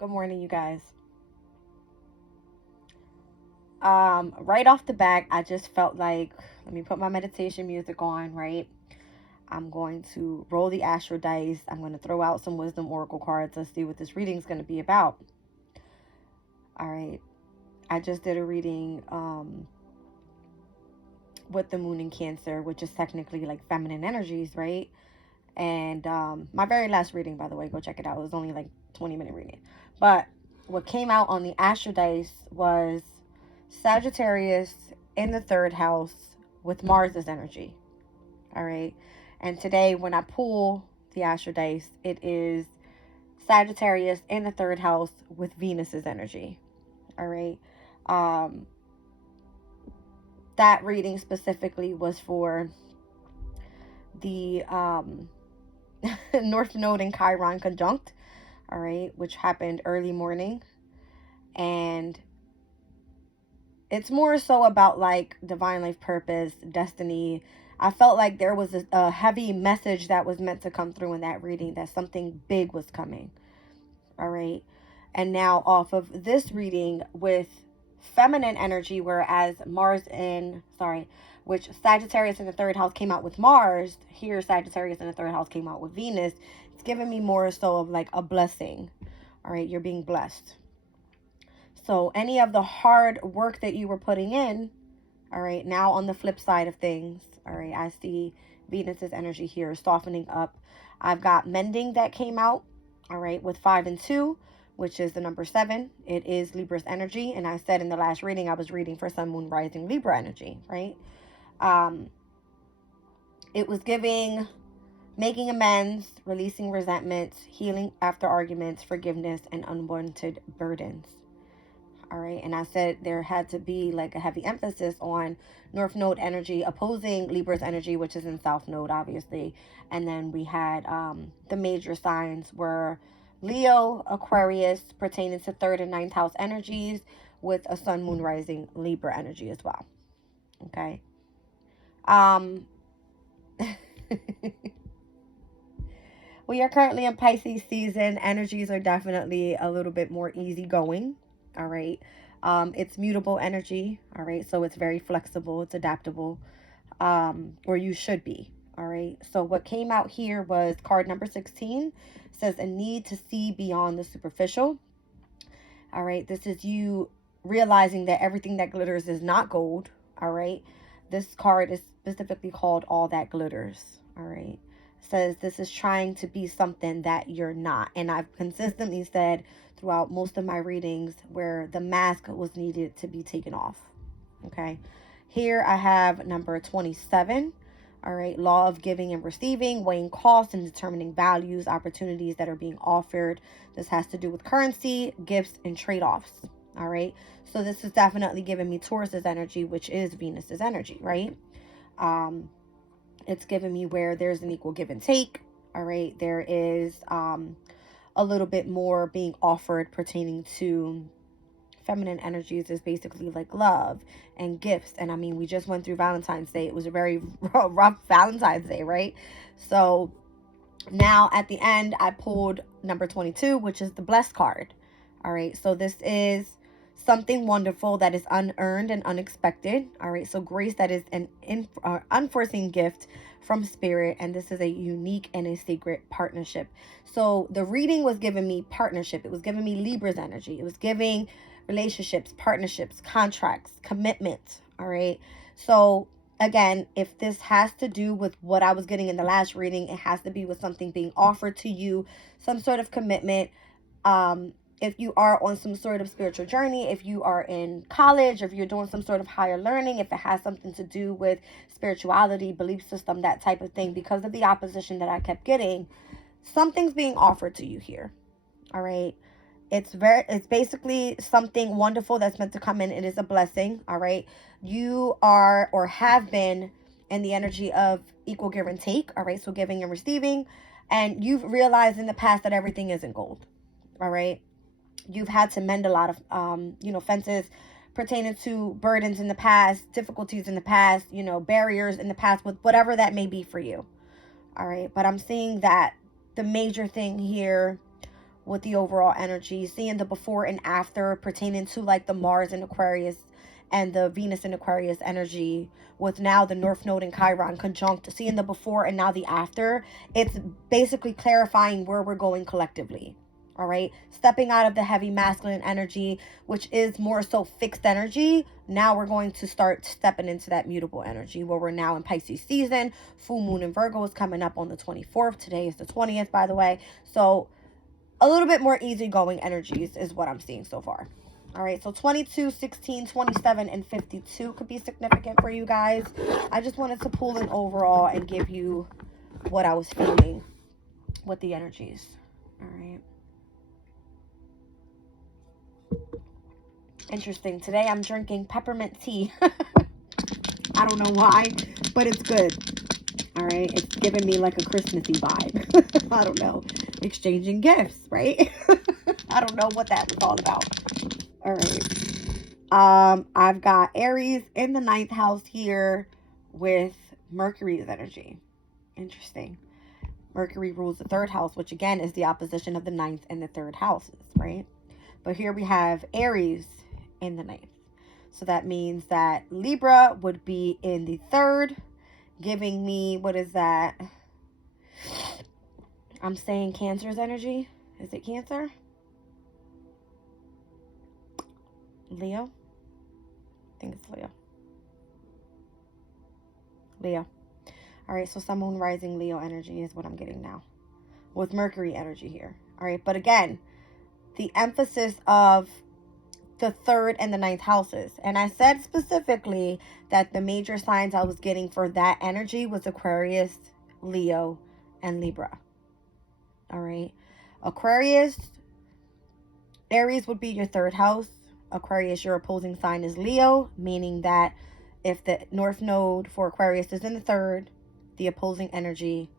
Good morning, you guys. Right off the back, I just felt like, let me put my meditation music on, right? I'm going to roll the astro dice. I'm going to throw out some wisdom oracle cards. Let's see what this reading is going to be about. All right. I just did a reading with the moon in Cancer, which is technically like feminine energies, right? And my very last reading, by the way, go check it out. It was only like 20-minute reading. But what came out on the astro dice was Sagittarius in the third house with Mars's energy. All right. And today, when I pull the astro dice, it is Sagittarius in the third house with Venus's energy. All right. Um, that reading specifically was for the North Node and Chiron conjunct, all right, which happened early morning. And it's more so about like divine life purpose, destiny. I felt like there was a heavy message that was meant to come through in that reading, that something big was coming. All right. And now off of this reading with feminine energy, whereas which Sagittarius in the third house came out with Mars, here Sagittarius in the third house came out with Venus. It's giving me more so of like a blessing. All right. You're being blessed. So any of the hard work that you were putting in, all right, now on the flip side of things, all right, I see Venus's energy here softening up. I've got mending that came out, all right, with 5 and 2, which is the number 7. It is Libra's energy. And I said in the last reading, I was reading for Sun, Moon, Rising, Libra energy, right? It was giving making amends, releasing resentments, healing after arguments, forgiveness, and unwanted burdens. All right. And I said there had to be like a heavy emphasis on North Node energy opposing Libra's energy, which is in South Node, obviously. And then we had the major signs were Leo, Aquarius, pertaining to third and ninth house energies, with a Sun, Moon, Rising, Libra energy as well. Okay. We are currently in Pisces season. Energies are definitely a little bit more easygoing. All right. It's mutable energy. All right. So it's very flexible. It's adaptable. Or you should be. All right. So what came out here was card number 16. It says a need to see beyond the superficial. All right. This is you realizing that everything that glitters is not gold. All right. This card is specifically called All That Glitters. All right. Says this is trying to be something that you're not. And I've consistently said throughout most of my readings where the mask was needed to be taken off. Okay. Here I have number 27. All right. Law of giving and receiving, weighing costs and determining values, opportunities that are being offered. This has to do with currency, gifts, and trade-offs. All right. So this is definitely giving me Taurus's energy, which is Venus's energy, right? It's giving me where there's an equal give and take. All right. There is a little bit more being offered pertaining to feminine energies, is basically like love and gifts. And I mean, we just went through Valentine's Day. It was a very rough Valentine's Day, right? So now at the end, I pulled number 22, which is the blessed card. All right. So this is something wonderful that is unearned and unexpected. All right. So grace that is an unforeseen gift from spirit. And this is a unique and a sacred partnership. So the reading was giving me partnership. It was giving me Libra's energy. It was giving relationships, partnerships, contracts, commitment. All right. So again, if this has to do with what I was getting in the last reading, it has to be with something being offered to you, some sort of commitment. If you are on some sort of spiritual journey, if you are in college, if you're doing some sort of higher learning, if it has something to do with spirituality, belief system, that type of thing, because of the opposition that I kept getting, something's being offered to you here. All right. It's basically something wonderful that's meant to come in. It is a blessing. All right. You are or have been in the energy of equal give and take. All right. So giving and receiving. And you've realized in the past that everything isn't gold. All right. You've had to mend a lot of, fences pertaining to burdens in the past, difficulties in the past, barriers in the past, with whatever that may be for you. All right. But I'm seeing that the major thing here with the overall energy, seeing the before and after pertaining to like the Mars and Aquarius and the Venus and Aquarius energy, with now the North Node and Chiron conjunct, seeing the before and now the after. It's basically clarifying where we're going collectively. All right, stepping out of the heavy masculine energy, which is more so fixed energy. Now we're going to start stepping into that mutable energy where we're now in Pisces season. Full moon in Virgo is coming up on the 24th. Today is the 20th, by the way. So a little bit more easygoing energies is what I'm seeing so far. All right, so 22, 16, 27, and 52 could be significant for you guys. I just wanted to pull in overall and give you what I was feeling with the energies. All right. Interesting. Today I'm drinking peppermint tea. I don't know why, but it's good. All right. It's giving me like a Christmassy vibe. I don't know. Exchanging gifts, right? I don't know what that was all about. All right. I've got Aries in the 9th house here with Mercury's energy. Interesting. Mercury rules the 3rd house, which again is the opposition of the 9th and the 3rd houses, right? But here we have Aries in the 9th. So that means that Libra would be in the 3rd, giving me, what is that? I'm saying Cancer's energy. Is it Cancer? Leo? I think it's Leo. Leo. All right, so Sun, Moon, Rising, Leo energy is what I'm getting now with Mercury energy here. All right, but again, the emphasis of the 3rd and the 9th houses. And I said specifically that the major signs I was getting for that energy was Aquarius, Leo, and Libra. All right. Aquarius, Aries would be your 3rd house. Aquarius, your opposing sign is Leo, meaning that if the North Node for Aquarius is in the 3rd, the opposing energy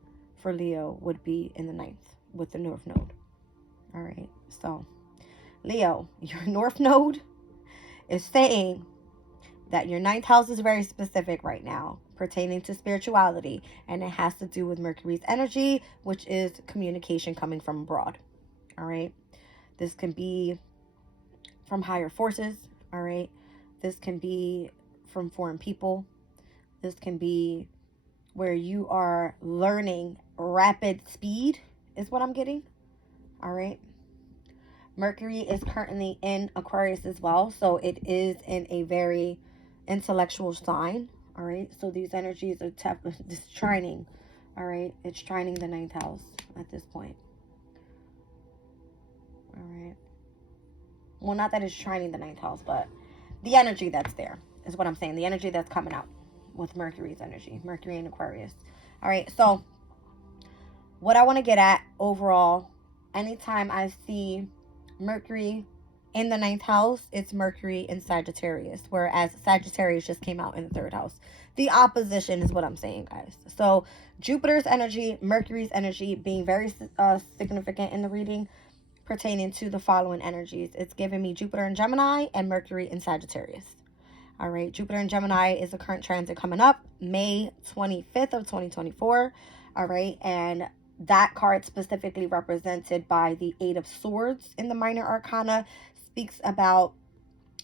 for Leo would be in the 9th with the North Node. All right. So Leo, your North Node is saying that your 9th house is very specific right now pertaining to spirituality, and it has to do with Mercury's energy, which is communication coming from abroad. All right. This can be from higher forces. All right. This can be from foreign people. This can be where you are learning rapid speed is what I'm getting. All right. Mercury is currently in Aquarius as well, so it is in a very intellectual sign. All right, so these energies are this trining. All right, it's trining the 9th house at this point. All right, well, not that it's trining the 9th house, but the energy that's there is what I'm saying. The energy that's coming out with Mercury's energy, Mercury in Aquarius. All right, so what I want to get at overall, anytime I see Mercury in the 9th house, it's Mercury in Sagittarius, whereas Sagittarius just came out in the 3rd house. The opposition is what I'm saying, guys. So Jupiter's energy, Mercury's energy being very significant in the reading pertaining to the following energies. It's giving me Jupiter in Gemini and Mercury in Sagittarius. All right, Jupiter in Gemini is a current transit coming up May 25th of 2024. All right, and that card specifically represented by the 8 of Swords in the minor arcana speaks about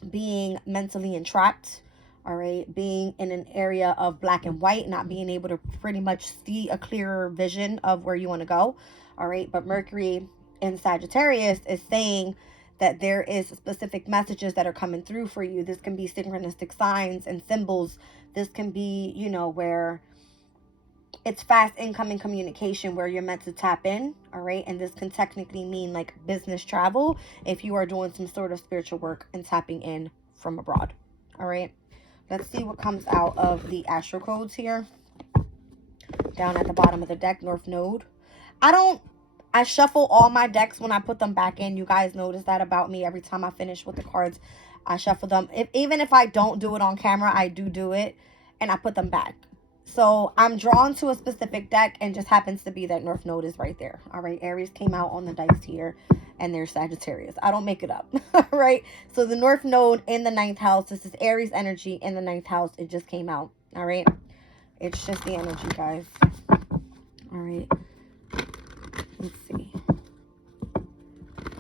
being mentally entrapped. All right, being in an area of black and white, not being able to pretty much see a clearer vision of where you want to go. All right, but Mercury in Sagittarius is saying that there is specific messages that are coming through for you. This can be synchronistic signs and symbols. This can be, you know, where it's fast incoming communication where you're meant to tap in. All right, and this can technically mean like business travel if you are doing some sort of spiritual work and tapping in from abroad. All right, let's see what comes out of the astro codes here. Down at the bottom of the deck, North Node. I shuffle all my decks when I put them back in. You guys notice that about me. Every time I finish with the cards, I shuffle them. Even if I don't do it on camera, I do it, and I put them back. So I'm drawn to a specific deck, and just happens to be that North Node is right there. All right, Aries came out on the dice here, and there's Sagittarius. I don't make it up. All right, so the North Node in the 9th house. This is Aries energy in the 9th house. It just came out. All right, it's just the energy, guys. All right, let's see.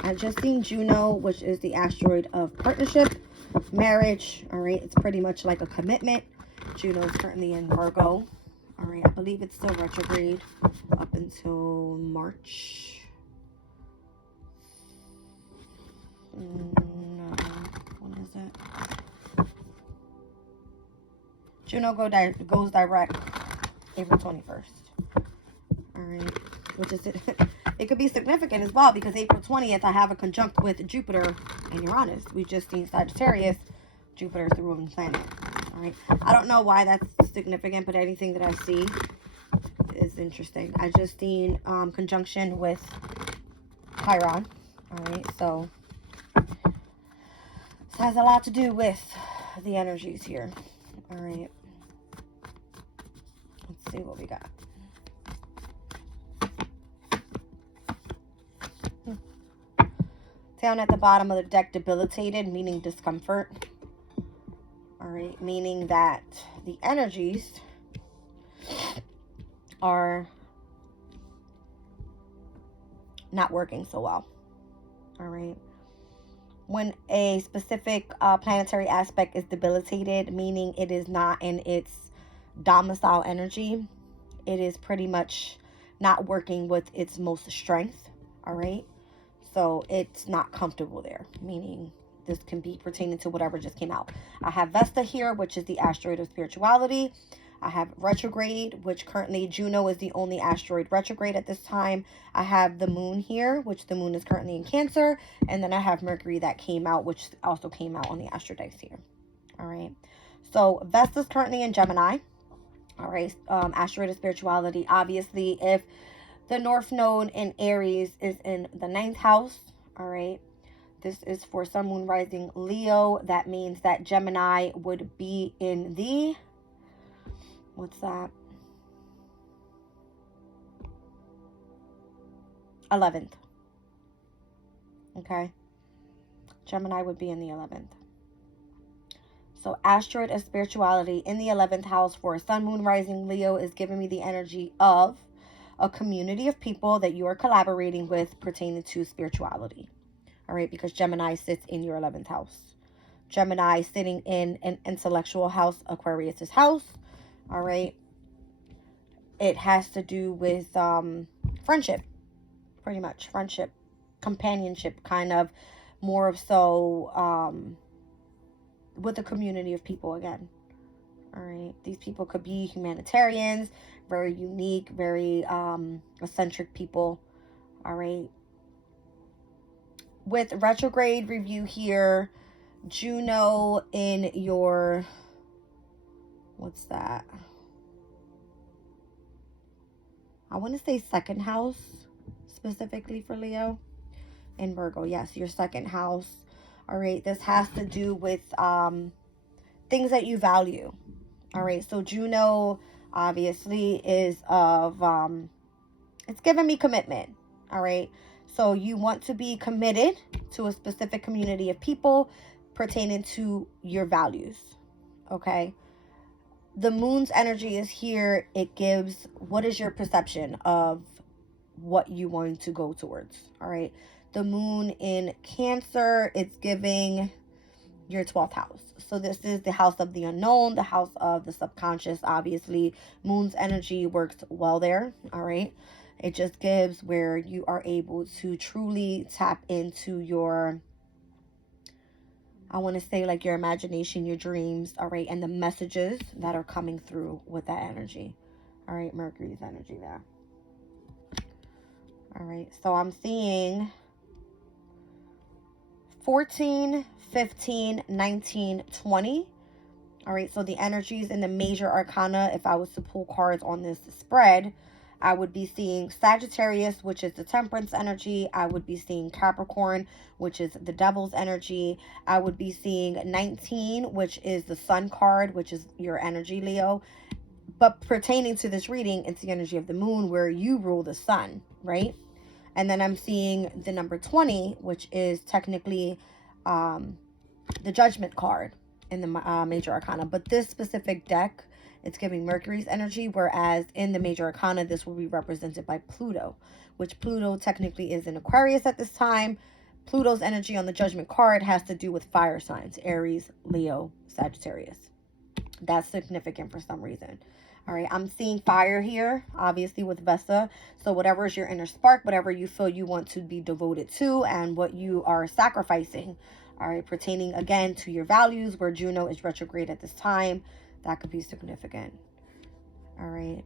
I just seen Juno, which is the asteroid of partnership, marriage. All right, it's pretty much like a commitment. Juno is currently in Virgo. All right, I believe it's still retrograde up until March. No, when is it? Juno goes direct April 21st. All right, which is it. It could be significant as well because April 20th, I have a conjunct with Jupiter and Uranus. We just seen Sagittarius. Jupiter is the ruling planet. All right. I don't know why that's significant, but anything that I see is interesting. I just seen conjunction with Chiron. All right. So this has a lot to do with the energies here. All right. Let's see what we got. Down at the bottom of the deck, debilitated, meaning discomfort. All right, meaning that the energies are not working so well. All right. When a specific planetary aspect is debilitated, meaning it is not in its domicile energy, it is pretty much not working with its most strength. All right. So it's not comfortable there, meaning this can be pertaining to whatever just came out. I have Vesta here, which is the asteroid of spirituality. I have retrograde, which currently Juno is the only asteroid retrograde at this time. I have the moon here, which the moon is currently in Cancer. And then I have Mercury that came out, which also came out on the astrodice here. All right. So Vesta's currently in Gemini. All right. Asteroid of spirituality. Obviously, if the North Node in Aries is in the 9th house. All right. This is for Sun, Moon, Rising, Leo. That means that Gemini would be in the, what's that? 11th. Okay. Gemini would be in the 11th. So asteroid of spirituality in the 11th house for Sun, Moon, Rising, Leo is giving me the energy of a community of people that you are collaborating with pertaining to spirituality. All right, because Gemini sits in your 11th house. Gemini sitting in an intellectual house, Aquarius's house. All right. It has to do with friendship, pretty much. Friendship, companionship, kind of more of so with a community of people again. All right. These people could be humanitarians, very unique, very eccentric people. All right. With retrograde review here, Juno in your, what's that? I want to say 2nd house, specifically for Leo and Virgo. Yes, your 2nd house. All right. This has to do with things that you value. All right. So Juno obviously is of, it's giving me commitment. All right. So you want to be committed to a specific community of people pertaining to your values. Okay. The moon's energy is here. It gives, what is your perception of what you want to go towards? All right. The moon in Cancer, it's giving your 12th house. So this is the house of the unknown, the house of the subconscious. Obviously, moon's energy works well there. All right. It just gives where you are able to truly tap into your, I want to say like your imagination, your dreams, all right, and the messages that are coming through with that energy. All right, Mercury's energy there. All right, so I'm seeing 14, 15, 19, 20. All right, so the energies in the major arcana, if I was to pull cards on this spread, I would be seeing Sagittarius, which is the temperance energy. I would be seeing Capricorn, which is the devil's energy. I would be seeing 19, which is the sun card, which is your energy, Leo. But pertaining to this reading, it's the energy of the moon where you rule the sun, right? And then I'm seeing the number 20, which is technically the judgment card in the major arcana. But this specific deck, it's giving Mercury's energy, whereas in the major arcana, this will be represented by Pluto, which Pluto technically is in Aquarius at this time, Pluto's energy on the Judgment card has to do with fire signs, Aries, Leo, Sagittarius. That's significant for some reason. All right, I'm seeing fire here, obviously, with Vesta. So whatever is your inner spark, whatever you feel you want to be devoted to, and what you are sacrificing, all right, pertaining again to your values, where Juno is retrograde at this time, that could be significant. All right.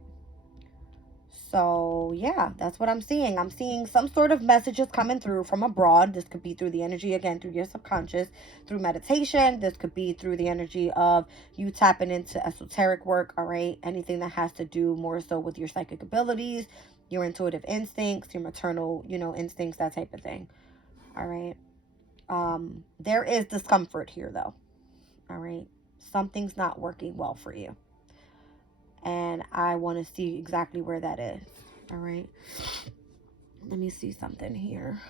So yeah, that's what I'm seeing. I'm seeing some sort of messages coming through from abroad. This could be through the energy, again, through your subconscious, through meditation. This could be through the energy of you tapping into esoteric work, all right? Anything that has to do more so with your psychic abilities, your intuitive instincts, your maternal, instincts, that type of thing, all right? There is discomfort here, though, all right? Something's not working well for you. And I want to see exactly where that is. All right. Let me see something here.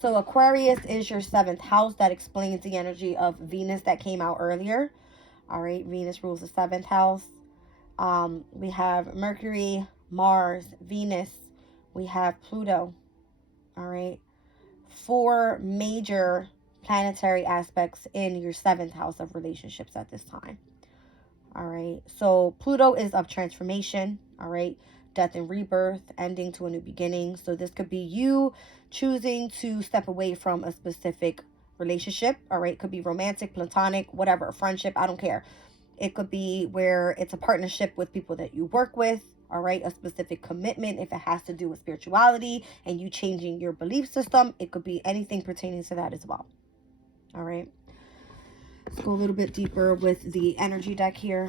So Aquarius is your 7th house. That explains the energy of Venus that came out earlier. All right. Venus rules the 7th house. We have Mercury, Mars, Venus. We have Pluto. All right. 4 major planetary aspects in your 7th house of relationships at this time. All right, so Pluto is of transformation, all right, death and rebirth, ending to a new beginning. So this could be you choosing to step away from a specific relationship, all right? It could be romantic, platonic, whatever, a friendship, I don't care. It could be where it's a partnership with people that you work with, all right? A specific commitment if it has to do with spirituality and you changing your belief system. It could be anything pertaining to that as well, all right? Let's go a little bit deeper with the energy deck here.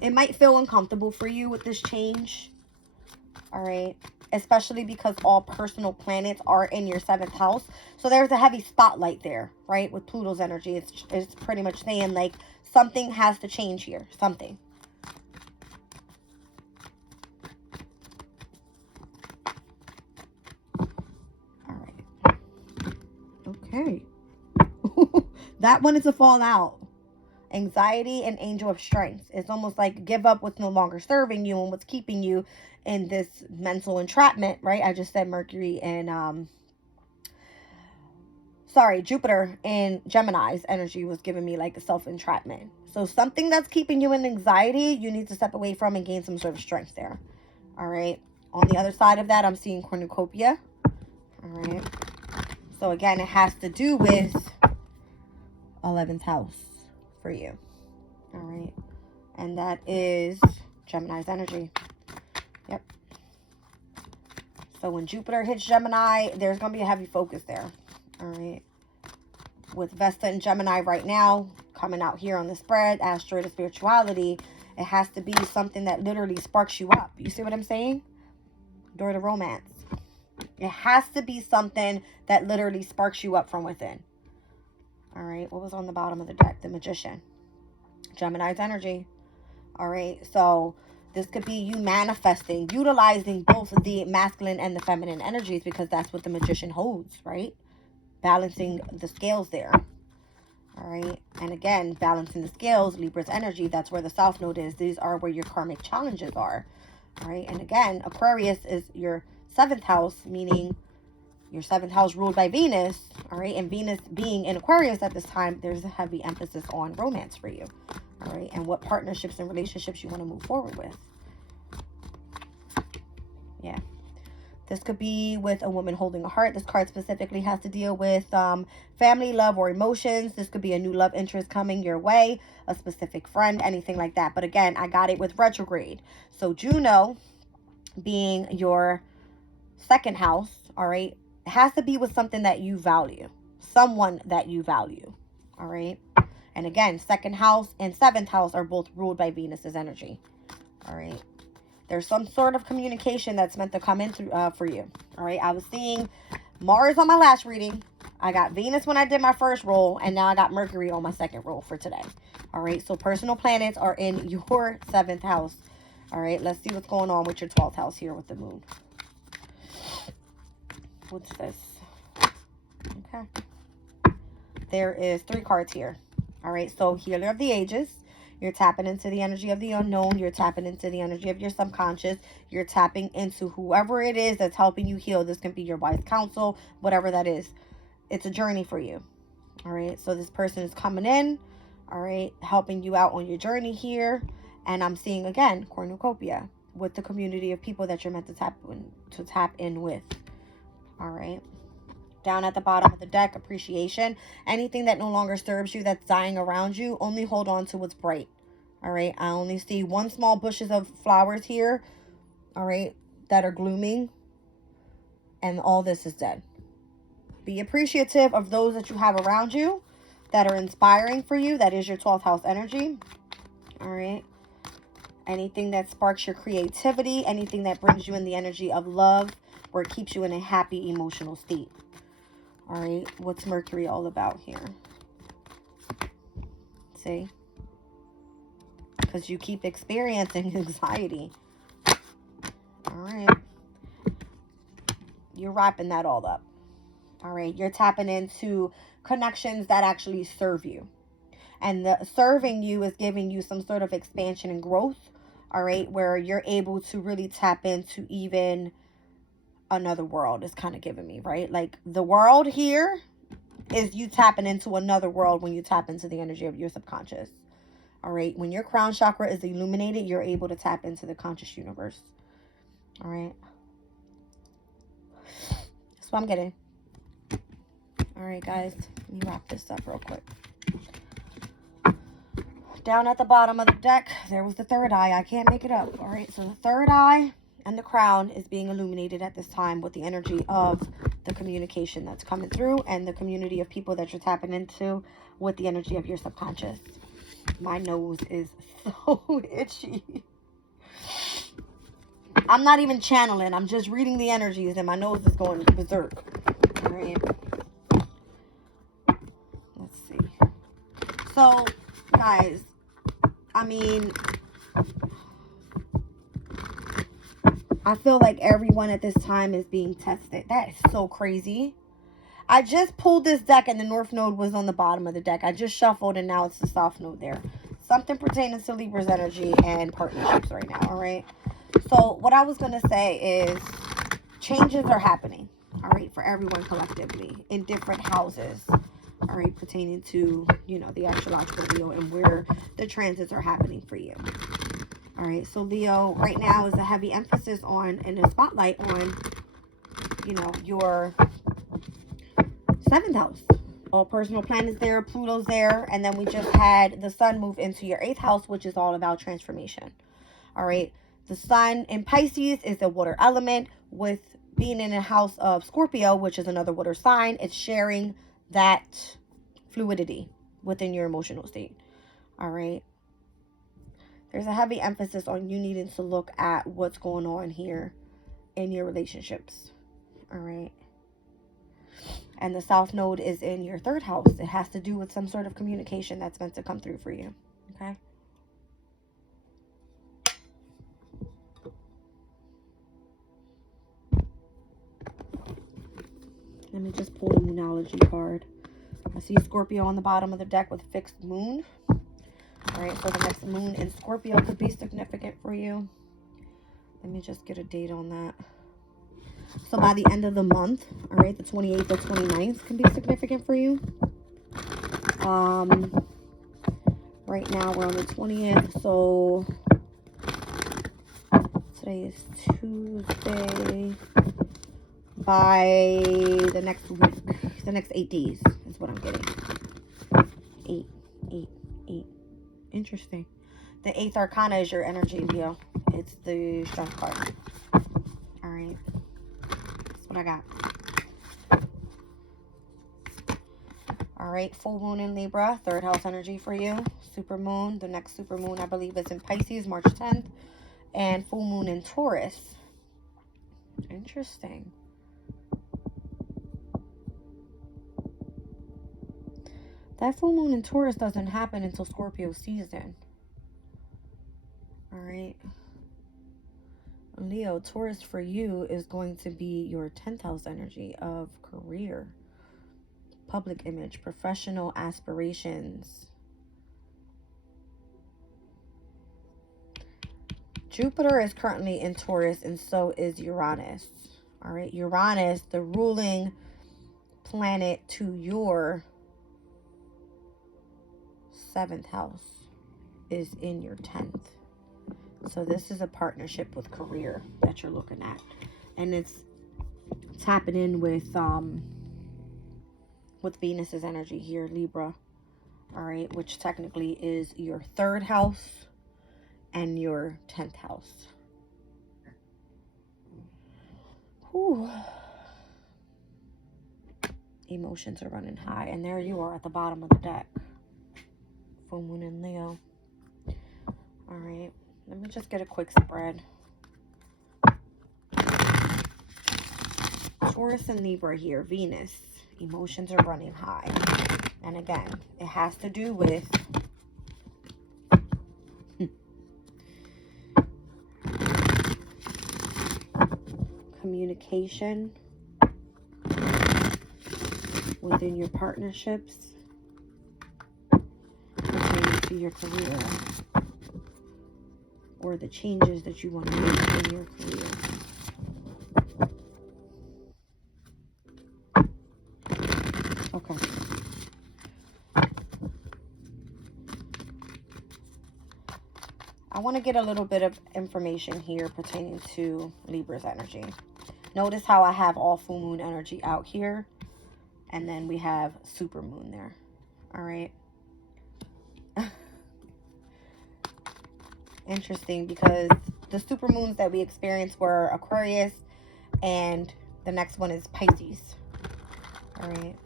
It might feel uncomfortable for you with this change. All right. Especially because all personal planets are in your 7th house. So there's a heavy spotlight there, right? With Pluto's energy. It's pretty much saying like something has to change here. Something. Okay. That one is a fallout. Anxiety and angel of strength. It's almost like give up what's no longer serving you and what's keeping you in this mental entrapment, right? I just said Mercury and Jupiter in Gemini's energy was giving me like a self-entrapment. So something that's keeping you in anxiety, you need to step away from and gain some sort of strength there. All right. On the other side of that, I'm seeing cornucopia. All right. So again, it has to do with 11th house for you. All right. And that is Gemini's energy. Yep. So when Jupiter hits Gemini, there's going to be a heavy focus there. All right. With Vesta and Gemini right now, coming out here on the spread, asteroid of spirituality, it has to be something that literally sparks you up. You see what I'm saying? Door to romance. It has to be something that literally sparks you up from within. All right. What was on the bottom of the deck? The Magician. Gemini's energy. All right. So this could be you manifesting, utilizing both the masculine and the feminine energies, because that's what the Magician holds, right? Balancing the scales there. All right. And again, balancing the scales, Libra's energy, that's where the South Node is. These are where your karmic challenges are. All right. And again, Aquarius is your 7th house, meaning your 7th house ruled by Venus. All right. And Venus being in Aquarius at this time, there's a heavy emphasis on romance for you. All right. And what partnerships and relationships you want to move forward with. Yeah. This could be with a woman holding a heart. This card specifically has to deal with family, love, or emotions. This could be a new love interest coming your way, a specific friend, anything like that. But again, I got it with retrograde. So Juno being your 2nd house, all right, it has to be with something that you value, someone that you value, all right? And again, 2nd house and 7th house are both ruled by Venus's energy, all right? There's some sort of communication that's meant to come in for you. All right. I was seeing Mars on my last reading. I got Venus when I did my first roll. And now I got Mercury on my 2nd roll for today. All right. So personal planets are in your 7th house. All right. Let's see what's going on with your 12th house here with the moon. What's this? Okay. There is 3 cards here. All right. So Healer of the Ages. You're tapping into the energy of the unknown. You're tapping into the energy of your subconscious. You're tapping into whoever it is that's helping you heal. This can be your wise counsel, whatever that is. It's a journey for you. All right. So this person is coming in, all right, helping you out on your journey here. And I'm seeing again cornucopia with the community of people that you're meant to tap in with. All right. Down at the bottom of the deck, appreciation. Anything that no longer serves you, that's dying around you, only hold on to what's bright. All right. I only see one small bushes of flowers here. All right. That are glooming. And all this is dead. Be appreciative of those that you have around you that are inspiring for you. That is your 12th house energy. All right. Anything that sparks your creativity, anything that brings you in the energy of love, or it keeps you in a happy emotional state. All right. What's Mercury all about here? See? Because you keep experiencing anxiety. All right. You're wrapping that all up. All right. You're tapping into connections that actually serve you. And the serving you is giving you some sort of expansion and growth. All right. Where you're able to really tap into even another world is kind of giving me, right? Like the world here is you tapping into another world when you tap into the energy of your subconscious. All right. When your crown chakra is illuminated, you're able to tap into the conscious universe. All right. That's what I'm getting. All right, guys. Let me wrap this up real quick. Down at the bottom of the deck, there was the third eye. I can't make it up. All right. So the third eye and the crown is being illuminated at this time with the energy of the communication that's coming through and the community of people that you're tapping into with the energy of your subconscious. My nose is so itchy. I'm not even channeling. I'm just reading the energies and my nose is going berserk. All right. Let's see. So, guys, I mean, I feel like everyone at this time is being tested. That is so crazy. I just pulled this deck and the North Node was on the bottom of the deck. I just shuffled and now it's the South Node there. Something pertaining to Libra's energy and partnerships right now, all right? So what I was going to say is changes are happening, all right, for everyone collectively in different houses, all right, pertaining to, you know, the astrological Leo and where the transits are happening for you. All right, so Leo, right now is a heavy emphasis on and a spotlight on, you know, your 7th house. All personal planets there, Pluto's there, and then we just had the sun move into your 8th house, which is all about transformation. All right, the sun in Pisces is a water element. With being in a house of Scorpio, which is another water sign, it's sharing that fluidity within your emotional state. All right. There's a heavy emphasis on you needing to look at what's going on here in your relationships. All right. And the South Node is in your 3rd house. It has to do with some sort of communication that's meant to come through for you. Okay. Let me just pull the Moonology card. I see Scorpio on the bottom of the deck with fixed moon. All right, so the next moon in Scorpio could be significant for you. Let me just get a date on that. So by the end of the month, all right, the 28th or 29th can be significant for you. Right now we're on the 20th, so today is Tuesday. By the next week, the next 8 days is what I'm getting. 8. Interesting. The 8th arcana is your energy, Leo. It's the strength card. All right. That's what I got. All right. Full moon in Libra. 3rd house energy for you. Super moon. The next super moon, I believe, is in Pisces, March 10th. And full moon in Taurus. Interesting. That full moon in Taurus doesn't happen until Scorpio season. All right. Leo, Taurus for you is going to be your 10th house energy of career, public image, professional aspirations. Jupiter is currently in Taurus, and so is Uranus. All right, Uranus, the ruling planet to your 7th house, is in your 10th. So this is a partnership with career that you're looking at. And it's tapping in with Venus's energy here, Libra. All right, which technically is your 3rd house and your 10th house. Whew. Emotions are running high. And there you are at the bottom of the deck. Full moon in Leo. All right, let me just get a quick spread. Taurus and Libra here, Venus. Emotions are running high. And again, it has to do with communication within your partnerships, pertaining to your career, or the changes that you want to make in your career. Okay. I want to get a little bit of information here pertaining to Libra's energy. Notice how I have all full moon energy out here, and then we have super moon there. All right. Interesting, because the super moons that we experienced were Aquarius, and the next one is Pisces. All right.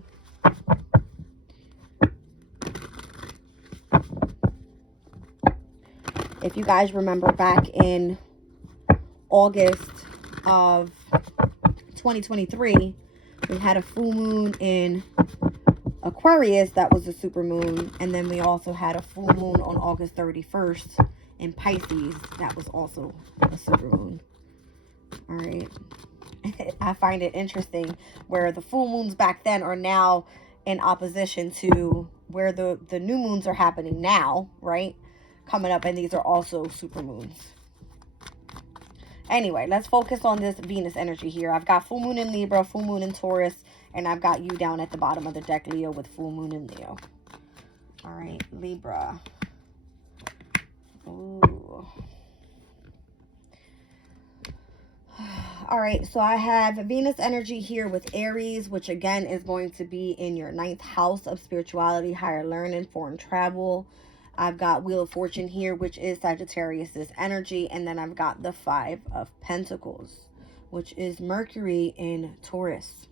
If you guys remember back in August of 2023, we had a full moon in Aquarius that was a super moon, and then we also had a full moon on August 31st in Pisces that was also a super moon. All right. I find it interesting where the full moons back then are now in opposition to where the new moons are happening now, right? Coming up, and these are also super moons. Anyway, let's focus on this Venus energy here. I've got full moon in Libra, full moon in Taurus, and I've got you down at the bottom of the deck, Leo, with full moon in Leo. All right, Libra. Ooh. All right, so I have Venus energy here with Aries, which again is going to be in your 9th house of spirituality, higher learning, foreign travel. I've got Wheel of Fortune here, which is Sagittarius's energy. And then I've got the 5 of Pentacles, which is Mercury in Taurus.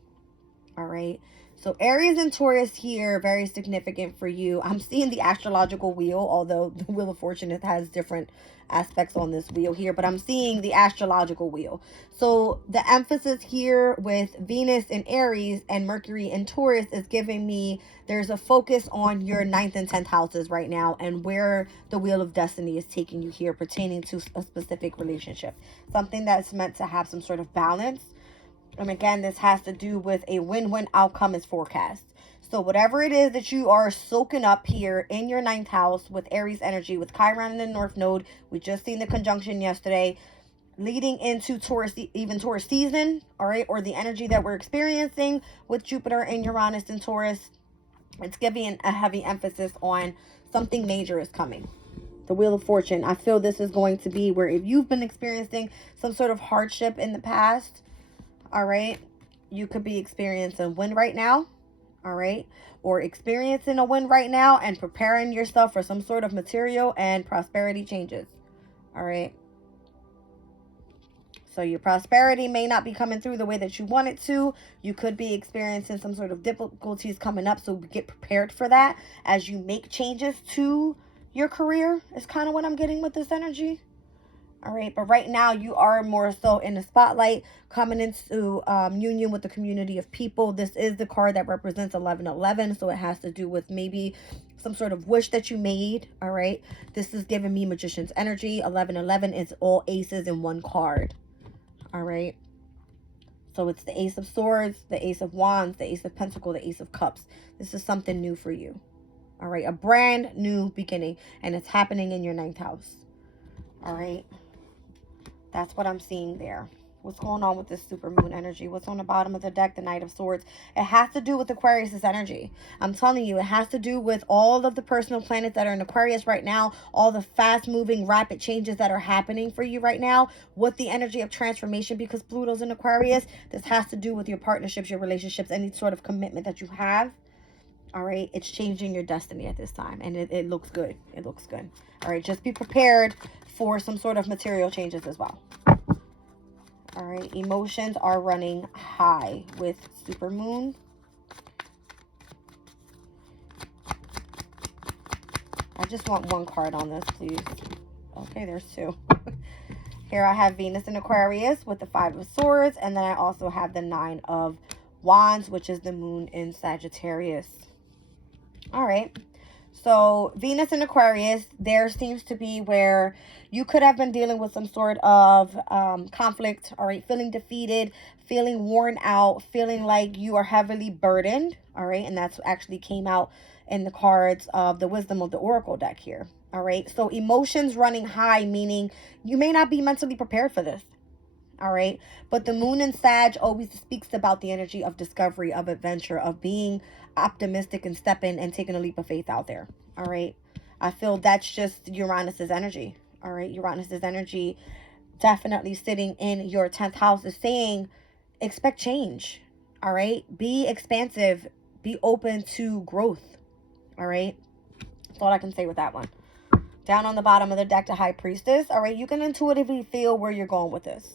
All right. So Aries and Taurus here, very significant for you. I'm seeing the astrological wheel, although the Wheel of Fortune has different aspects on this wheel here, but I'm seeing the astrological wheel. So the emphasis here with Venus in Aries and Mercury in Taurus is giving me there's a focus on your 9th and 10th houses right now, and where the Wheel of Destiny is taking you here pertaining to a specific relationship, something that's meant to have some sort of balance. And again, this has to do with a win-win outcome is forecast. So whatever it is that you are soaking up here in your 9th house with Aries energy, with Chiron in the North Node, we just seen the conjunction yesterday, leading into Taurus, even Taurus season, all right, or the energy that we're experiencing with Jupiter and Uranus in Taurus, it's giving a heavy emphasis on something major is coming. The Wheel of Fortune, I feel this is going to be where if you've been experiencing some sort of hardship in the past, all right, you could be experiencing a win right now, all right, or experiencing a win right now and preparing yourself for some sort of material and prosperity changes, all right. So your prosperity may not be coming through the way that you want it to. You could be experiencing some sort of difficulties coming up, so get prepared for that as you make changes to your career is kind of what I'm getting with this energy. All right, but right now you are more so in the spotlight, coming into union with the community of people. This is the card that represents 1111, so it has to do with maybe some sort of wish that you made. All right, this is giving me Magician's energy. 1111 is all aces in one card. All right, so it's the Ace of Swords, the Ace of Wands, the Ace of Pentacles, the Ace of Cups. This is something new for you. All right, a brand new beginning, and it's happening in your 9th house. All right. That's what I'm seeing there. What's going on with this super moon energy? What's on the bottom of the deck? The Knight of Swords. It has to do with Aquarius's energy. I'm telling you, it has to do with all of the personal planets that are in Aquarius right now, all the fast moving, rapid changes that are happening for you right now with the energy of transformation, because Pluto's in Aquarius. This has to do with your partnerships, your relationships, any sort of commitment that you have. All right, it's changing your destiny at this time, and it looks good. It looks good. All right, just be prepared for some sort of material changes as well. All right, emotions are running high with supermoon. I just want one card on this, please. Okay, there's two. Here I have Venus in Aquarius with the Five of Swords, and then I also have the Nine of Wands, which is the moon in Sagittarius. All right. So Venus in Aquarius, there seems to be where you could have been dealing with some sort of conflict, all right, feeling defeated, feeling worn out, feeling like you are heavily burdened, all right, and that's actually came out in the cards of the Wisdom of the Oracle deck here, all right. So emotions running high, meaning you may not be mentally prepared for this, all right, but the moon in Sag always speaks about the energy of discovery, of adventure, of being optimistic and stepping and taking a leap of faith out there. All right, I feel that's just Uranus's energy. All right, Uranus's energy definitely sitting in your 10th house is saying expect change. All right, be expansive, be open to growth. All right, that's all I can say with that one. Down on the bottom of the deck, the High Priestess. All right, you can intuitively feel where you're going with this.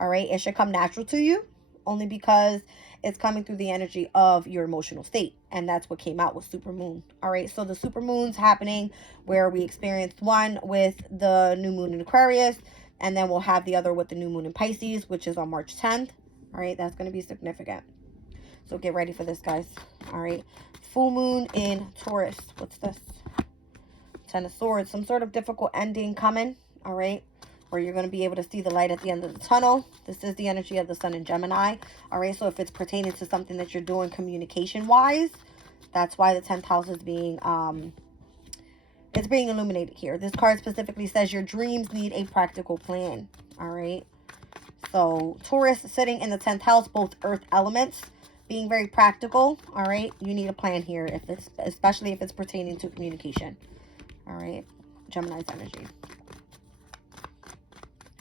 All right, it should come natural to you only because it's coming through the energy of your emotional state, and that's what came out with supermoon. All right, so the supermoon's happening where we experienced one with the new moon in Aquarius, and then we'll have the other with the new moon in Pisces, which is on March 10th. All right, that's going to be significant, so get ready for this, guys. All right, full moon in Taurus. What's this? Ten of Swords. Some sort of difficult ending coming, all right, where you're going to be able to see the light at the end of the tunnel. This is the energy of the Sun in Gemini. All right, so if it's pertaining to something that you're doing communication wise, that's why the 10th house is being it's being illuminated here. This card specifically says your dreams need a practical plan. All right, so Taurus sitting in the 10th house, both earth elements, being very practical. All right, you need a plan here, if it's especially if it's pertaining to communication. All right, Gemini's energy.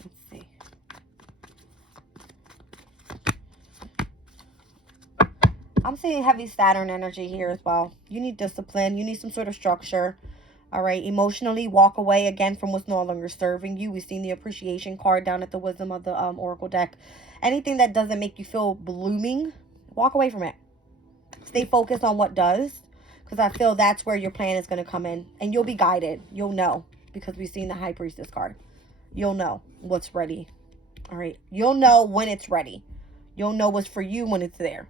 Let's see. I'm seeing heavy Saturn energy here as well. You need discipline. You need some sort of structure. All right, emotionally walk away again from what's no longer serving you. We've seen the appreciation card down at the Wisdom of the Oracle deck. Anything that doesn't make you feel blooming, walk away from it. Stay focused on what does, because I feel that's where your plan is going to come in, and you'll be guided. You'll know, because we've seen the High Priestess card. You'll know what's ready. All right, you'll know when it's ready. You'll know what's for you when it's there,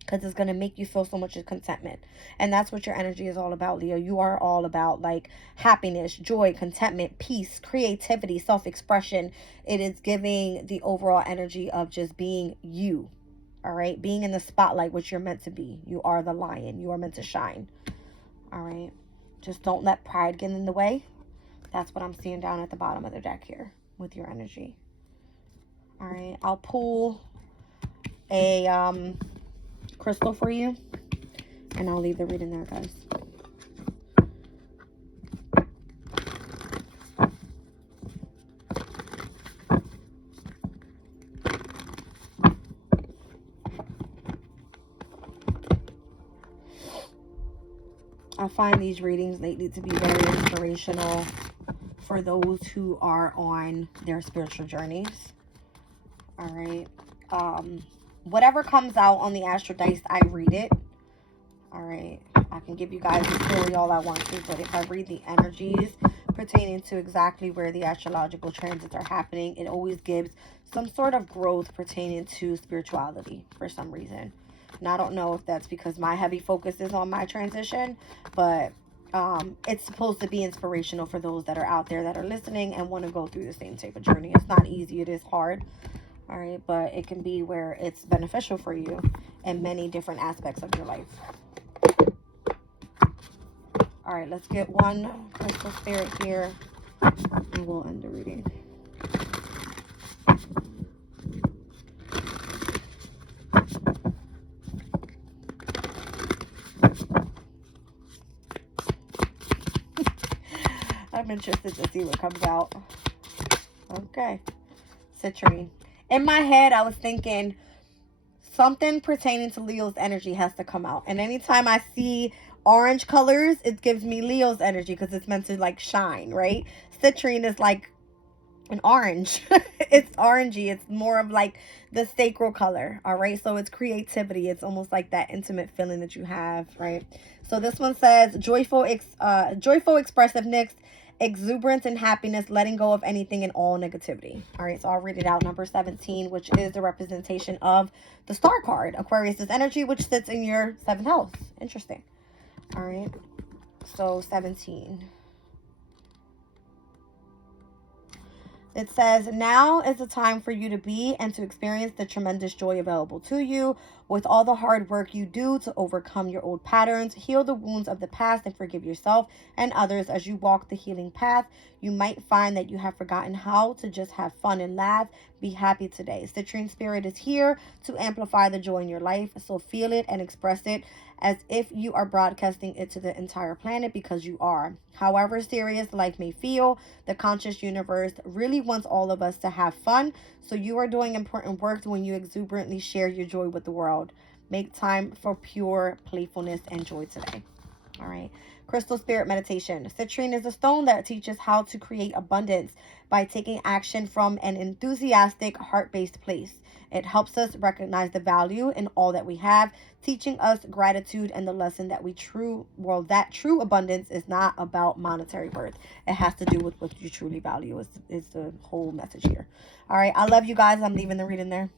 because it's going to make you feel so much contentment. And that's what your energy is all about, Leo. You are all about like happiness, joy, contentment, peace, creativity, self-expression. It is giving the overall energy of just being you. All right, being in the spotlight, which you're meant to be. You are the lion. You are meant to shine. All right, just don't let pride get in the way. That's what I'm seeing down at the bottom of the deck here with your energy. All right, I'll pull a crystal for you, and I'll leave the reading there, guys. I find these readings lately to be very inspirational for those who are on their spiritual journeys. All right. Whatever comes out on the Astro Dice, I read it. All right. I can give you guys the story all I want to, but if I read the energies pertaining to exactly where the astrological transits are happening, it always gives some sort of growth pertaining to spirituality for some reason. And I don't know if that's because my heavy focus is on my transition, but it's supposed to be inspirational for those that are out there that are listening and want to go through the same type of journey. It's not easy. It is hard. All right. But it can be where it's beneficial for you in many different aspects of your life. All right. Let's get one crystal spirit here, and we'll end the reading. I'm interested to see what comes out. Okay. Citrine. In my head, I was thinking something pertaining to Leo's energy has to come out. And anytime I see orange colors, it gives me Leo's energy because it's meant to like shine, right? Citrine is like an orange. It's orangey. It's more of like the sacral color. All right. So it's creativity. It's almost like that intimate feeling that you have, right? So this one says joyful expressiveness, exuberance and happiness, letting go of anything and all negativity. All right. So I'll read it out. Number 17, which is the representation of the star card. Aquarius is energy, which sits in your 7th house. Interesting. All right. So 17. It says, now is the time for you to be and to experience the tremendous joy available to you. With all the hard work you do to overcome your old patterns, heal the wounds of the past, and forgive yourself and others as you walk the healing path, you might find that you have forgotten how to just have fun and laugh. Be happy today. Citrine Spirit is here to amplify the joy in your life, so feel it and express it as if you are broadcasting it to the entire planet, because you are. However serious life may feel, the conscious universe really wants all of us to have fun, so you are doing important work when you exuberantly share your joy with the world. Make time for pure playfulness and joy today. All right. Crystal Spirit Meditation. Citrine is a stone that teaches how to create abundance by taking action from an enthusiastic, heart-based place. It helps us recognize the value in all that we have, teaching us gratitude and the lesson that that true abundance is not about monetary worth. It has to do with what you truly value is the whole message here. All right. I love you guys. I'm leaving the reading there.